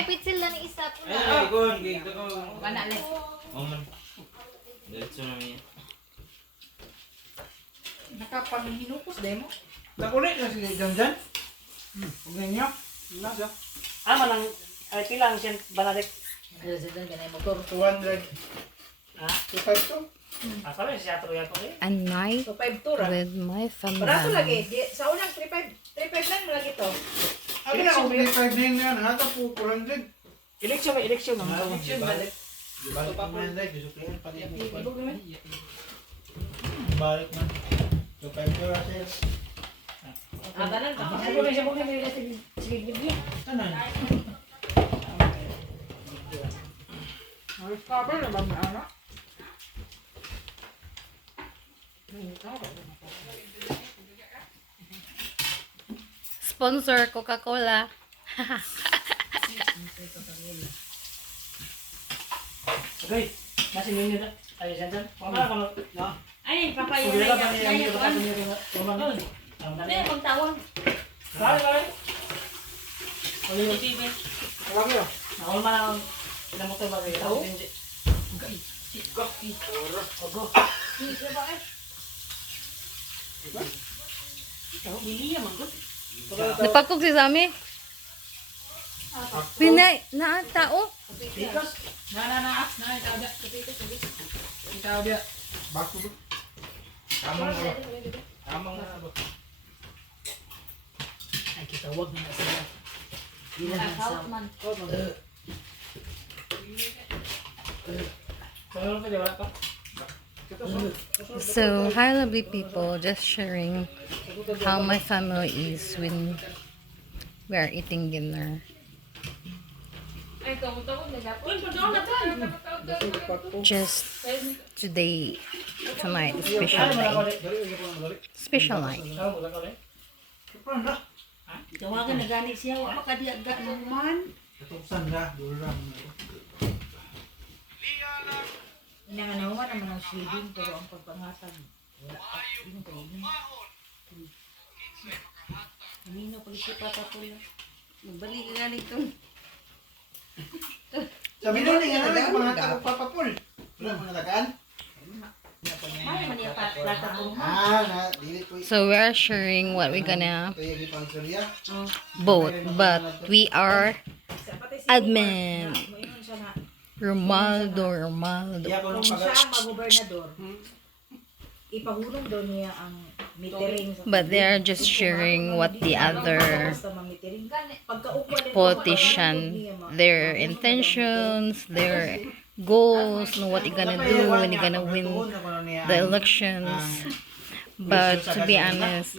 Ay, pitsil na ni isa po na. Ay, gon, gigto ko. Kana le. Oman. Diretso na niya. Nakapanghinukos demo. Nakulit na si John John. Huwag ninyo. Nasa. Manang, ay pilang siya baladik. Ano sa doon ganay motor. 200. Ha? 252. Pala siya tuloy ako eh. A night So 5 ra. with my Barato family. lagi. Sa unang 3.5 lang lagi to. Ako na kung 35 din na yan. Hata po 400. Eleksyon may eleksyon ng Election balik. Balik pa 400. Gusto pati yung balik man. So 5 ra sir. Tanan ka. siya bukin may sige sige. Tanan. Cover na ba ano? Sponsor Coca-Cola. Okay. Nasi ninyo na. Ay siya dyan. Pamala ko no. Ay, papayo Kuya na ba yan. niya yung kapatid niya yung umang. Ano yung pagtawag? Kaya. Oli mo. Alam mo. Ako man na motor ba kayo? Hindi. Ogo. Ikaw bili man gud. Napakog si Sami. Pinay na tao. Because Na, ikaw da. Ikaw da. Bako ba? Tamang nga. Tamang nga ba? ay kita wag na sila. Out man. Ano pa wala ka? So, hi lovely people, just sharing how my family is when we are eating dinner. Ay, tawag na gapon. Pagdaw na to. Just today, tonight, special night. Special night. Tawagan na gani siya. Wa pa kadiagda naman. Katuksan na. Durang. Inanganawan naman ang swimming pero ang pagpangatag wala pa. Hindi mo kayo. Amino pag-isipat ako na. Magbalik ka ganito. Sabi nun nga namin kung mga tao papapul. Wala mo nalagaan? Ay, man yung plata ko. Na, dili ko. So, we are sharing what we're gonna Ito yung ipang surya. vote, but we are admin. Mayroon siya na. Romaldo. Iya ko nung Kung pag... siya mag-gobernador, ipahulong doon niya ang metering. But they are just sharing what the other politician, their intentions, their goals, know what they're gonna do when they're gonna win the elections. But to be honest,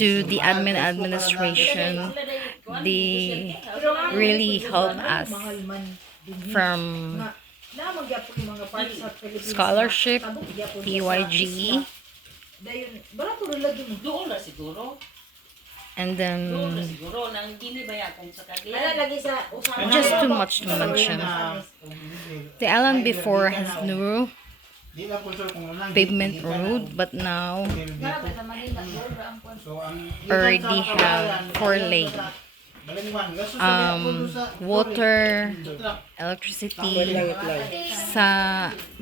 to the administration, they really help us from scholarship, PYG, Doon na siguro. and then Siguro nang hindi ba yakong sa kanila. Lagi sa usapan. just too much to mention. The island before has no Di lang po sir kung anong... pavement road, but now So, ang... already have 4 lane. Water, electricity. Sa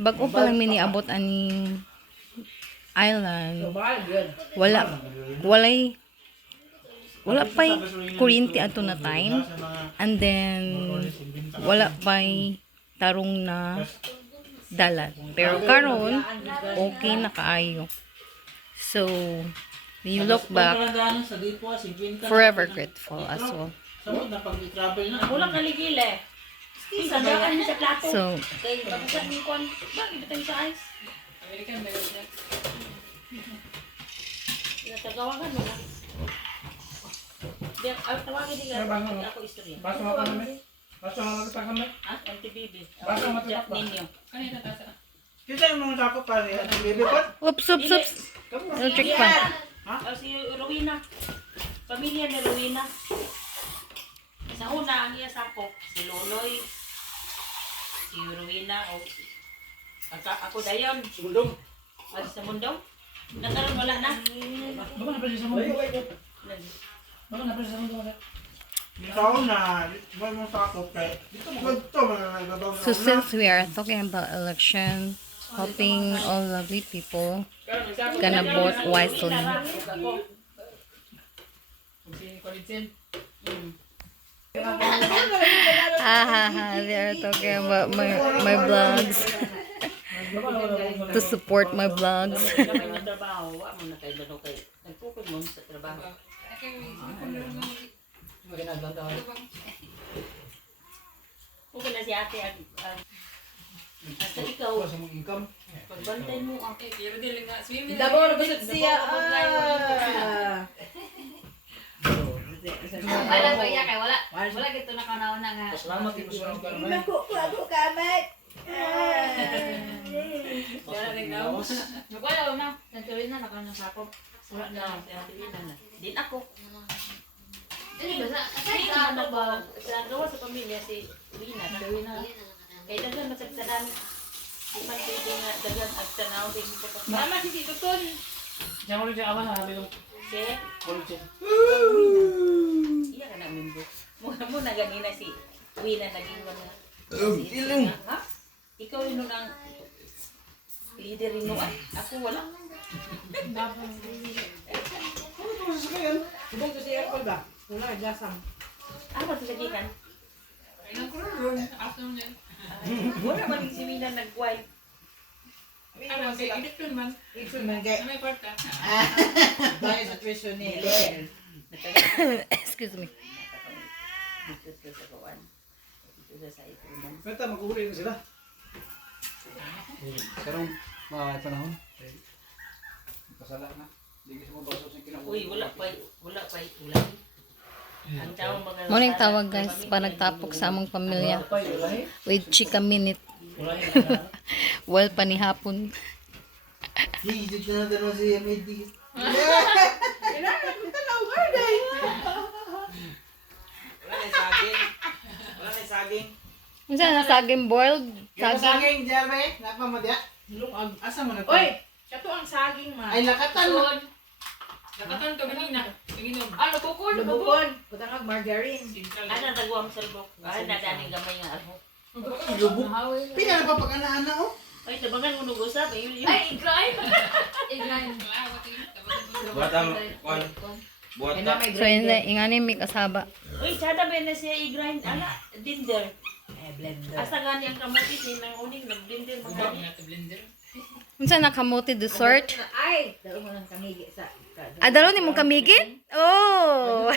bago pa lang miniabot aning island, wala pa'y kuryente ato na time, and then wala pa'y tarong na dalan. Pero karon okay na kaayo. So when you look back, forever grateful as well. Samot na pag-travel na. Wala kaligile. Sa daan sa plato. So Kay pagkasan ni kon, bakit tayo sa ice? American meron siya. Nagtagawagan mo na. Diyan, tawagin din ako istorya. Baso mo kami. Baso mo kami. Ah, MTBB. Baso mo kami. Ninyo. Kanina tasa. Kita yung mga sako pa rin. Ang baby pot? oops. Electric fan. Si Rowena. Pamilya ni Rowena. Sa una, ang iya sakop, si Loloy, si Rowena, o ako dayon. Sundong. Sa mundong. Nakaroon wala na. Baka na pa siya sa mundo. Baka na pa siya sa mundo. Ikaw na, may mong sakop kay, dito mo ganito, mananagabaw na So since we are talking about election, hoping all lovely people gonna vote wisely. They are talking about my vlogs. To support my vlogs. Trabaho, wa mo na kay bano kay nagpukod mo sa trabaho. Okay na si ate at ikaw, sa mong income. pagbantay mo ang Pero dili nga swimming. Dabor gusot siya. Wala ko iya kay wala. Wala gito na kanauna nga. Salamat ito sa mga karoon. Ako kamay. Wala ning naw. Wala na. Nantuloy na nakanang sakop. Wala na, na. Din ako. Dili ba sa Ay, sa ano ba? Sa gawa sa pamilya si Wina. Kaya dagan masagsadan. Di man pwede nga dagan at tanaw din ko pa. Mama si Tito Ton. Diyan ko rin siya aman, sabi ko. Si Ulit siya. iya ka na mimbo. Muna ganina si Wina naging mga. Ilong. Ha? Ikaw yun ang leader rin mo. Ako wala. Ibang to siya ako ba? Wala, gasang. Ako sa sagikan. Ay nang kurun. Afternoon yan. Wala man si Wina nag-wild. Ano si edit kun man. Ito man kay, May kwarta. dahil sa tuition ni Excuse me. Dito sa kawan. Dito sa itunan. Meta, mag-uli na sila. Karong mga panahon. Kasala na. Hindi kasi mo baso sa kinabuhi. Uy, wala pa ulan. Ang tawag mga Morning tawag guys, pa nagtapok sa among pamilya. With chika minute. Wala niya. Well, panihapon. Higit na natin mo si Amity. Wala na saging. Wala na saging. Unsa na saging boiled? Saging. Saging. Saging, Jeremy. Napa mo diya? Lungag. Asa mo na to? Oy, kato ang saging ma. Ay, lakatan mo. Ton. Nakatan ka ganina. Tinginom. Ano bukol? Lubukon, putang margarine. Simple. Ano tagwam sa lubok? Ah, nadani gamay nga ako. Lubok. Pila na pa pag-ana-ana, oh. Ay, tabangan mo nag-usap. Ay, igrind. Igrind. Buhat ang kon. Buhat ka. So ingani may kasaba. Uy, sada ba na siya i-grind? Ala, blender. Blender. Asa gani ang kamuti ni nang uning nag-blender mga Bumag gani. na to blender. Unsa na kamote dessert? Ay, daw mo nang kamigi sa. Adalo ni mong kamigin? Oh.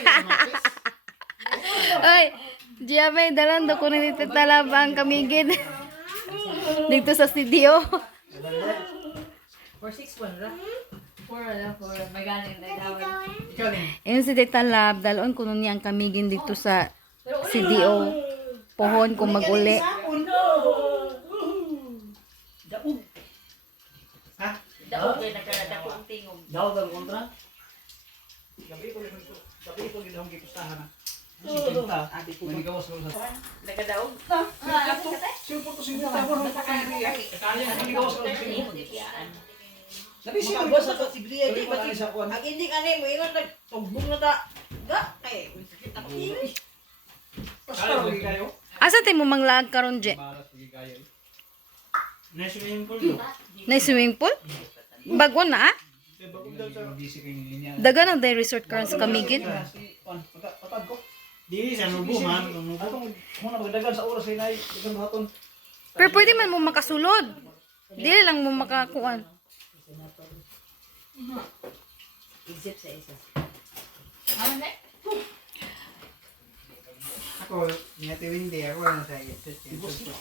Oy, diya may dalan do ko ni tatalaba ang kamigin. Dito sa studio. 461 ra. For may galing na dawon. Ikaw din. Ayun si Tita Lab, dalon ko nun niyang kamigin dito sa CDO. Pohon kung mag-uli. Daog. Ha? Daog kay nagdako ang tingog. Daw daw kontra. Gabi ko rin akong kipustahan na. Sinta. May gawas ko sa... Nagadaog. Siyempre ko sinta ko nung pakariya. May gawas ko sa Nabi siya ko sa si Bria di ba sa kuan. Ang hindi ani mo ingon nagtugbong na ta. Ga kay sakit ako. Pastor gi kayo. Asa tayo mo manglag karon je? Maras gi kayo. Next swimming pool do. Na swimming pool? Bagwan na ah? Hindi si kay linya. Dagan ang day resort karon sa kamigin. Patag ko. Di sa nubo man, nubo. Atong muna magdagan sa oras ay nay, dagan haton. Pero pwede man mo makasulod. Dili lang mo makakuan. Exit sa isa. Ano na? Ako, niya Windy, ako lang sa iyo.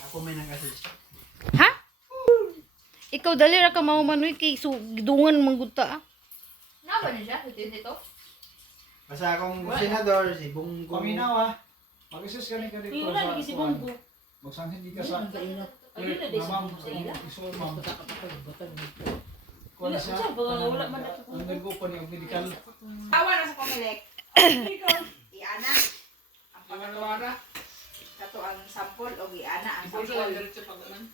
Ako may nang-assist. Ha? Ikaw dali ra ka maumanoy kay dungan mangguta ah. Naba na siya? Dito? Basta akong senador, si Bungo. Paminaw mag-assist ka ni ka dito Wala lagi si Bongo. Magsanghin di ka sa... Ano na di sa Bongo sa ila? Isul, ma'am. Wala siya, wala man na. Ang nag-upan yung medical. Tawa na sa pamilik. Iana. Ang pangalawa. Kato ang sampol o iana ang sampol.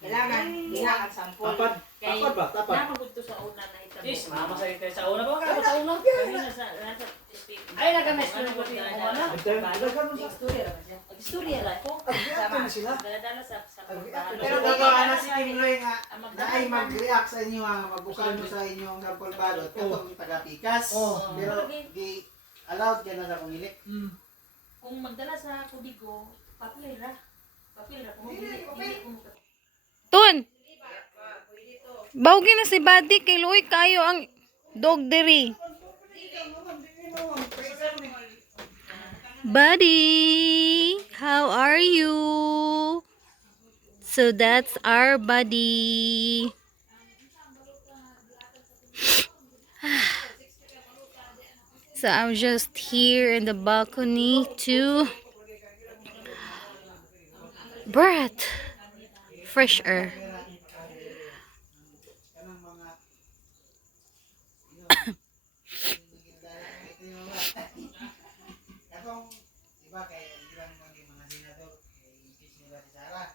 Kailangan diha ang sampol. Tapad. Tapad ba? Tapad. Napagod to sa una na ito. Yes, mama sa ito sa una ba ka sa una? Kami nasa Ay, nag-mess ko ko yung ano. Istorya lang ko. Agreato na sila. Dala-dala sa Agreato na Pero sila. gagawa na si Tim Loy nga na ay mag-react sa inyo nga magbukal mo sa inyong sample balot katong taga-pikas. Oh. Pero di allowed ka na sa pumili. Kung magdala sa kudigo, papel ra. Papel ra. Kung hindi kung Tun! Bawgi na si Buddy kay Loy kayo ang dog diri. Buddy, how are you? So that's our buddy. So I'm just here in the balcony to breath fresh air. Katong iba kay ilang mga senador kay impeach nila si Sara.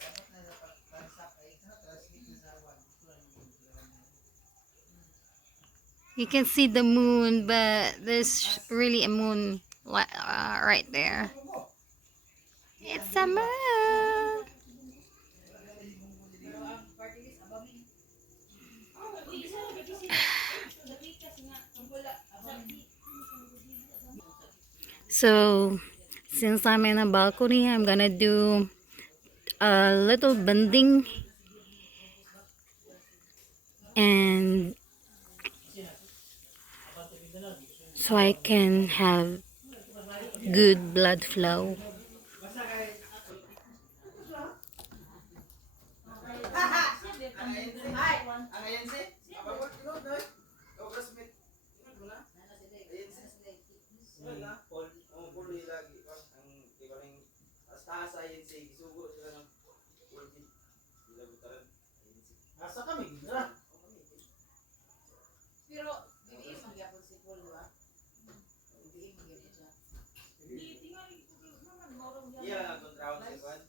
Dapat na sa pagbansa kay translate sa one. You can see the moon, but there's really a moon right there. It's a moon. So, since I'm in a balcony, I'm gonna do a little bending and so I can have good blood flow. Ang ayan si? Ababot ko doy. Obras mit. Ano na? Ayan si. Wala. Paul lagi pa ang ikaling taas ayan si gisugo sila ng pulpit. Sila butaran. Ayan si. Asa kami gidra. Pero diin magyapon si Paul, di ba? Diin magyapon siya. Iya nga kontraon si Juan.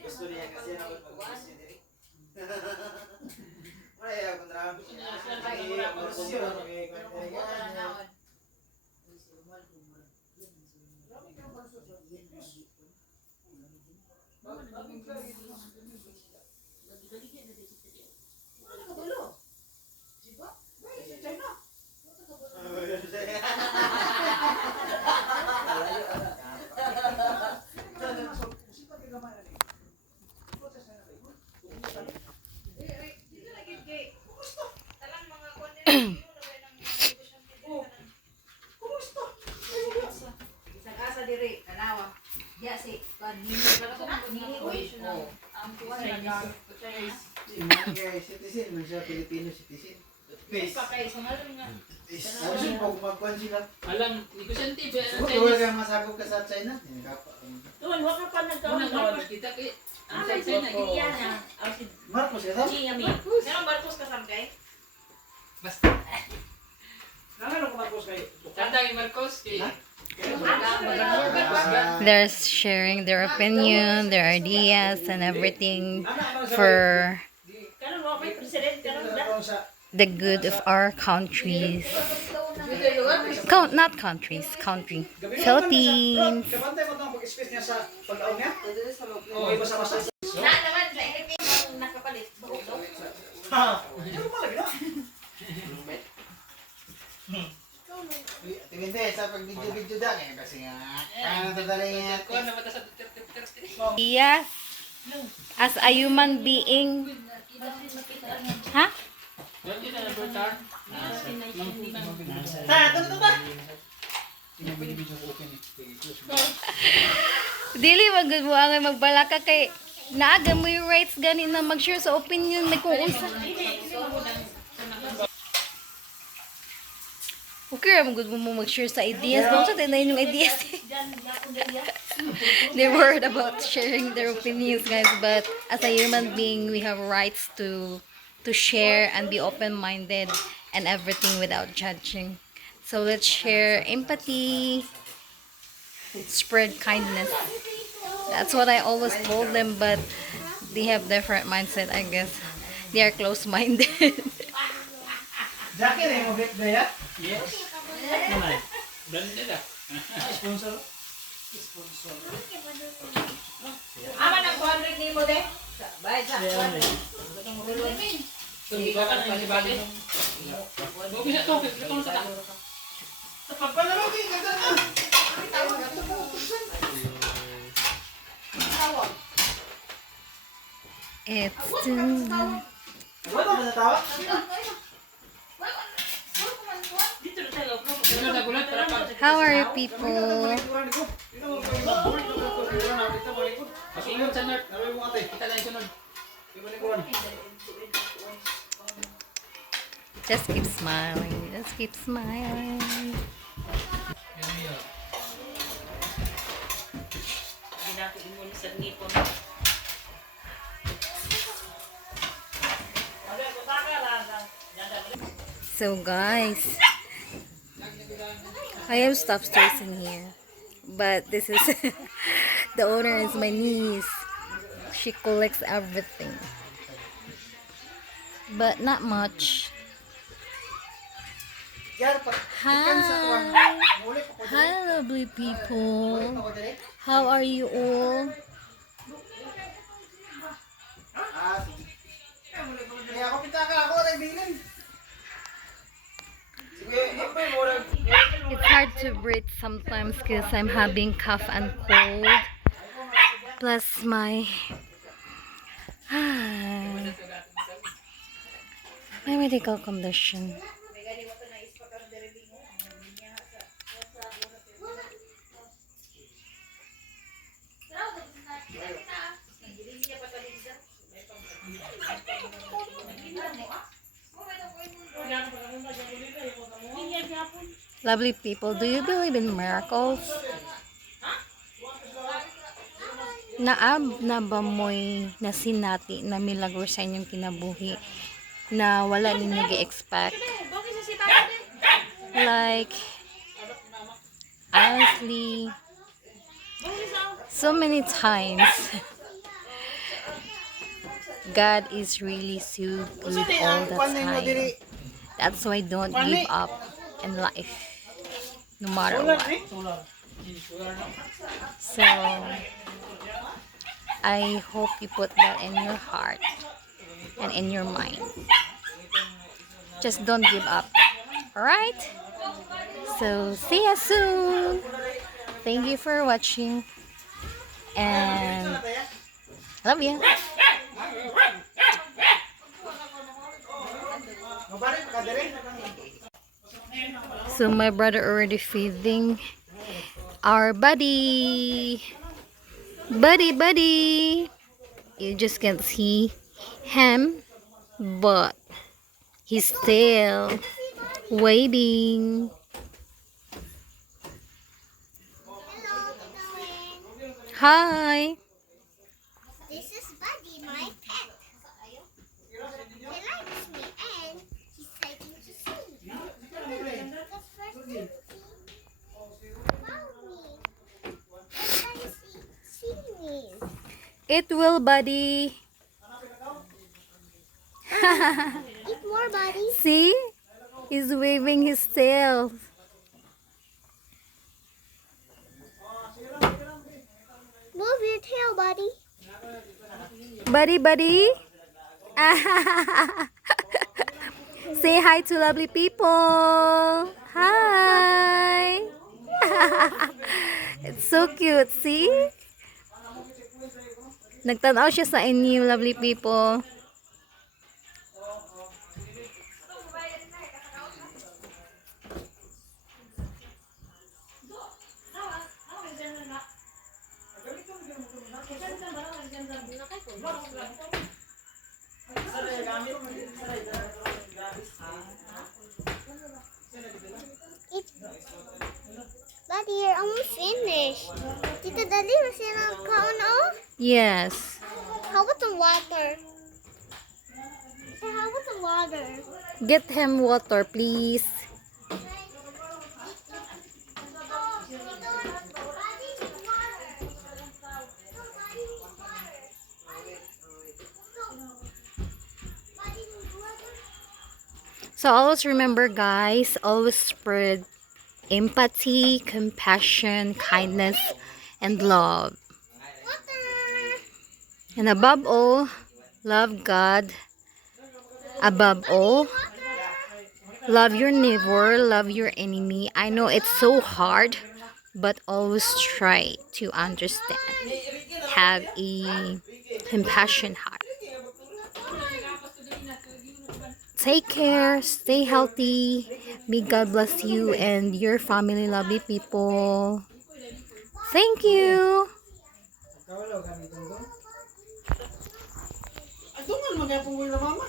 Gusto niya kasi ako mag-gusto diri. Wala ya kontraon. Isang asa diri, kanawa. Diya si kanini ang Citizen, man siya Filipino citizen. Face. Pakay sa ngalan nga. Ano siya pag magkuhan sila? Alam, negosyante ba? Tuwal kang masakop ka sa China. Tuwan, wala pa nagkaon Unang kawan kita kay ang China Iya na. Ang si Marcos ka Iya mi. Pero Marcos kasangkay. basta. Nangan ako Marcos kayo. Tanda ni Marcos kay They're sharing their opinion, their ideas, and everything for Karon wa may president karon da. the good of our countries. Not countries, country. Philippines. Kabantay mo itong pag-space niya sa pag-aon niya? Oo, basa-basa. Na naman sa Philippines ang nakapalit. Buhok daw. Ha! Ano ba lagi na? Tingin sa pag video da kaya kasi nga. Ano to dali nga. kuan na mata sa Duterte. Yes. As a human being. Ha? Don't you know Bertar? Dili magud mo ang magbalaka kay naaga mo yung rights gani na mag-share sa opinion may kung unsa. Okay, ra magud mo mag-share sa ideas. Kung sa tayo yung ideas. They worried about sharing their opinions, guys. But as a human being, we have rights to share and be open-minded and everything without judging. So let's share empathy, spread kindness. That's what I always told them, but they have different mindset, I guess. They are close-minded. Jackie na yung mabit na yan? Yes. Nanay. Blended ah. Sponsor. Sponsor. Ama ng 200 ni mo de. Bayad sa Ayan eh. 200. Hindi ka na yung bagay. Okay na to. Ito na sa Pagpalawagin ka dyan ah. It's Ano ba natawa? Dito na sa loob. Ano na gulat para pag how are you people? pakiingon sa nerd. Naroy mo ate. Kita lang yung sunod. Ibanikuran. Just keep smiling. Just keep smiling. Hindi natin imuni sa ngipon. So guys, I am stop stressing here, but this is the owner is my niece. She collects everything, but not much. Hi, hi, lovely people. How are you all? Ah, sige. Kaya ako pinta ka ako na bilin. Sige, ipay mo lang. It's hard to breathe sometimes because I'm having cough and cold. Plus my my medical condition. Lovely people, do you believe in miracles? Naab na ba mo'y nasinati na milagro sa inyong kinabuhi na wala ninyo gi-expect? Like, honestly, so many times, God is really so good all the time. That's why don't give up in life, no matter what. So, I hope you put that in your heart and in your mind. Just don't give up. Alright? So, see you soon. Thank you for watching. And love you. So my brother already feeding our buddy. Buddy. You just can't see him, but he's still waiting. Hi. This is Buddy, my pet. He likes me and he's excited to see me. That's first to see. Follow me. Everybody see me. It will, buddy. Eat more, Buddy. See? He's waving his tail. Move your tail, Buddy. Buddy. Say hi to lovely people. Hi. It's so cute, see? Nagtanaw siya sa inyo, lovely people. Buddy, you're almost finished. Tita Dali, masih na kaon oh? Yes. How about the water? How about the water? Get him water, please. So always remember, guys, always spread empathy, compassion, kindness, and love. And above all, love God. Above all, love your neighbor, love your enemy. I know it's so hard, but always try to understand. Have a compassion heart. Take care, stay healthy. May God bless you and your family, lovely people. Thank you. Ay, tungan magyapong wala mama.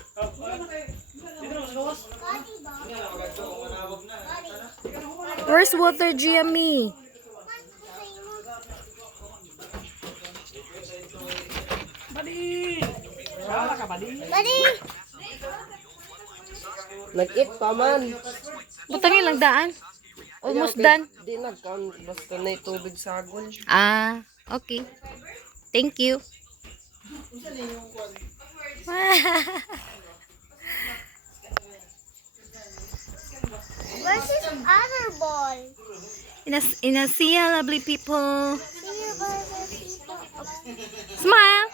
Where's water, Giami? Buddy! Nag-eat pa man. Butangin lang daan. Almost done. Di nag-count. Basta na tubig sa agol. Ah, okay. Thank you. Where's his other ball? In a sea, lovely people. See you, buddy. Smile.